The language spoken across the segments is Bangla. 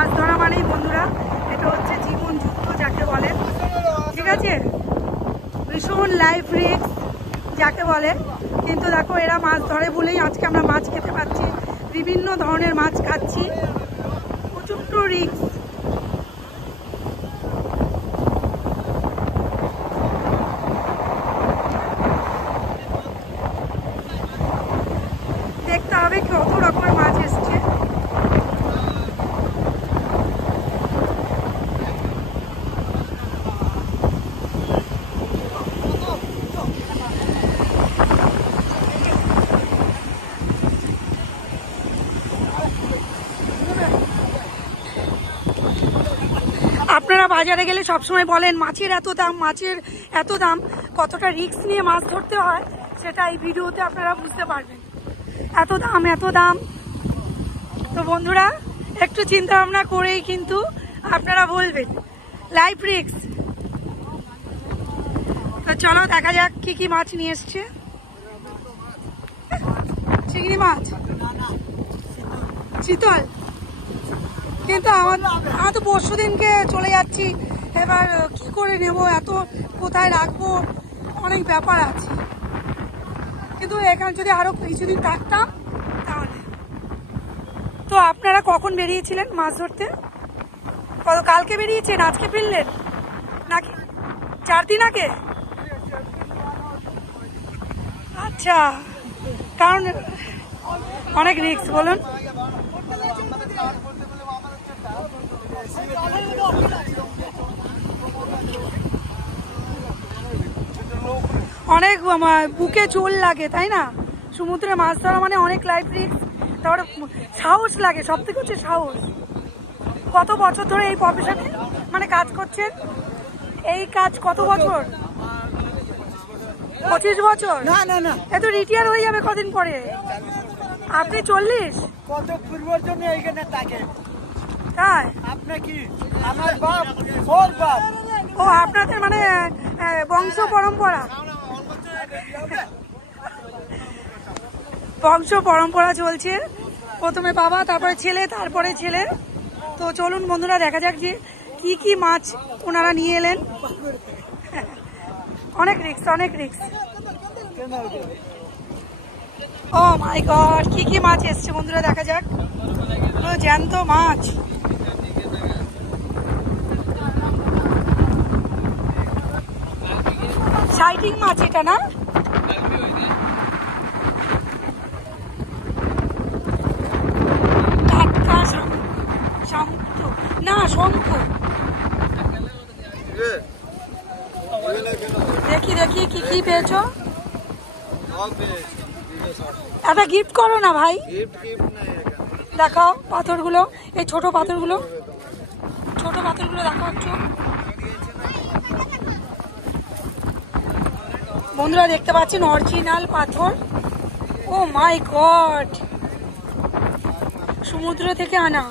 মাছ ধরা মানেই বন্ধুরা এটা হচ্ছে জীবন যুদ্ধ যাকে বলে, ঠিক আছে, ভীষণ লাইফ রিস্ক যাকে বলে। কিন্তু দেখো এরা মাছ ধরে বলেই আজকে আমরা মাছ খেতে পাচ্ছি, বিভিন্ন ধরনের মাছ খাচ্ছি, প্রচণ্ড রিস্ক। দেখতে হবে কত রকমের মাছ এসছে। আপনারা বাজারে গেলে সবসময় বলেন মাছের এত দাম, মাছের এত দাম, কতটা রিস্ক নিয়ে মাছ ধরতে হয় সেটা এই ভিডিওতে আপনারা বুঝতে পারবেন। এত দাম এত দাম, তো বন্ধুরা একটু চিন্তা ভাবনা করেই কিন্তু আপনারা বলবেন লাইফ রিস্ক। তো চলো দেখা যাক কি কি মাছ নিয়ে এসছে। চিংড়ি মাছ, চিতল, কিন্তু আমার তো পরশু দিনকে চলে যাচ্ছি, এবার কি করে নেব, এত কোথায় রাখবো, অনেক ব্যাপার আছে। কিন্তু এখানে যদি আরো কিছুদিন থাকতাম তাহলে। তো আপনারা কখন বেরিয়েছিলেন মাছ ধরতে? কালকে বেরিয়েছেন, আজকে ফিরলেন নাকি 4 দিন আগে? আচ্ছা, কারণ অনেক রিস্ক বলুন। অনেক বুকে চোল লাগে তাই না? সমুদ্রে মাছ ধরা মানে অনেক লাইফ রিস্ক, তারপরে সাহস লাগে, সব থেকে হচ্ছে সাহস। কত বছর ধরে এই প্রফেশনে মানে কাজ করছেন? এই কাজ কত বছর? 25 বছর? না না না, এত রিটায়ার হয়ে যাবে কদিন পরে। আপনি 40? কত পূর্বর জন্য এইখানে থাকে তাই আপনি কি আমার বাপ ওর বাপ? ও আপনাদের মানে বংশ পরম্পরা, বংশ পরম্পরা চলছে। প্রথমে বাবা, তারপরে ছেলে, তারপরে ছেলে। তো চলুন বন্ধুরা দেখা যাক যে কি কি মাছ ওনারা নিয়ে এলেন। অনেক রিস্ক, অনেক রিস্ক। ও মাই গড, কি কি মাছ এসছে বন্ধুরা দেখা যাক। জ্যান্ত মাছ, সাইটিং মাছ এটা না? টাটকা শামুক না, শঙ্খ। দেখি দেখি কি কি পেয়েছো। একটা গিফট করো না ভাই, দেখাও পাথরগুলো, এই ছোট পাথরগুলো, ছোট পাথরগুলো দেখাও একটু। বন্ধুরা দেখতে পাচ্ছেন অরিজিনাল পাথর। ও মাই গড, সমুদ্র থেকে আনা।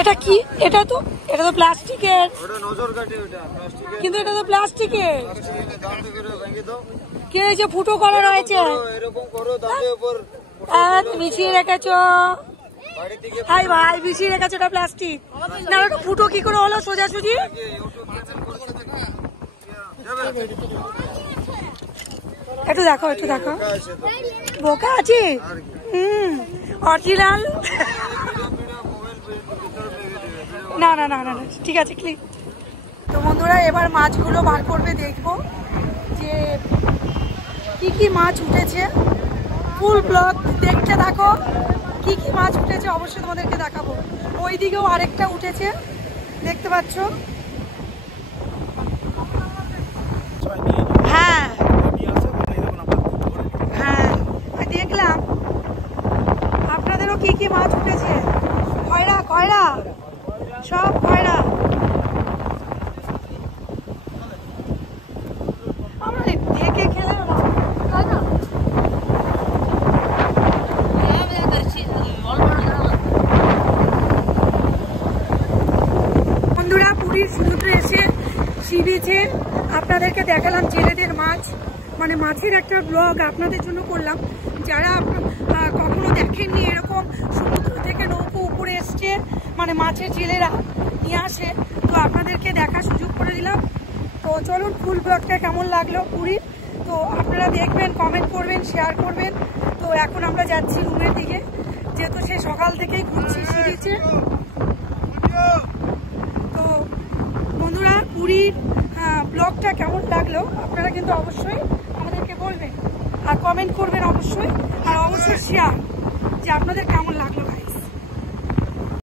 এটা কি? এটা তো প্লাস্টিকের, কিন্তু এটা তো প্লাস্টিকের। কে যে ফুটো করা রয়েছে, মিশিয়ে রেখেছ। হাই ভাই, মিশিয়ে রেখেছে, এটা প্লাস্টিক না, ওটা ফুটো কি করে হলো সোজাসুজি? একটু দেখো, একটু দেখো, বোকা আছি। অরিজিনাল না না না না, ঠিক আছে ক্লিক। তো বন্ধুরা এবার মাছগুলো বার করবে, দেখবো যে কি কি মাছ উঠেছে। ফুল ব্লগ দেখতে থাকো, কি কি মাছ উঠেছে অবশ্যই তোমাদেরকে দেখাবো। ওই দিকেও আরেকটা উঠেছে দেখতে পাচ্ছ। হ্যাঁ হ্যাঁ দেখলাম। আপনাদেরও কি কি মাছ উঠেছে? খয়রা, খয়রা, সব খয়রা। আমরা ঢেকে খেলে তাই না? বন্ধুরা পুরীর সমুদ্রে এসে সি বিচে আপনাদেরকে দেখালাম জেলেদের মাছ। মানে মাছের একটা ব্লগ আপনাদের জন্য করলাম। যারা কখনো দেখেননি এরকম সমুদ্র থেকে নৌকো উপরে এসছে, মানে মাছের জেলেরা নিয়ে আসে, তো আপনাদেরকে দেখার সুযোগ করে দিলাম। তো চলুন ফুল ব্লগটা কেমন লাগলো পুরীর, তো আপনারা দেখবেন, কমেন্ট করবেন, শেয়ার করবেন। তো এখন আমরা যাচ্ছি রুমের দিকে, যেহেতু সে সকাল থেকেই ঘুরছি সিঁড়িতে। তো বন্ধুরা, পুরীর ব্লগটা কেমন লাগলো আপনারা কিন্তু অবশ্যই আমাদেরকে বলবেন, আর কমেন্ট করবেন অবশ্যই, আর অবশ্যই শেয়ার যে আপনাদের কেমন লাগলো।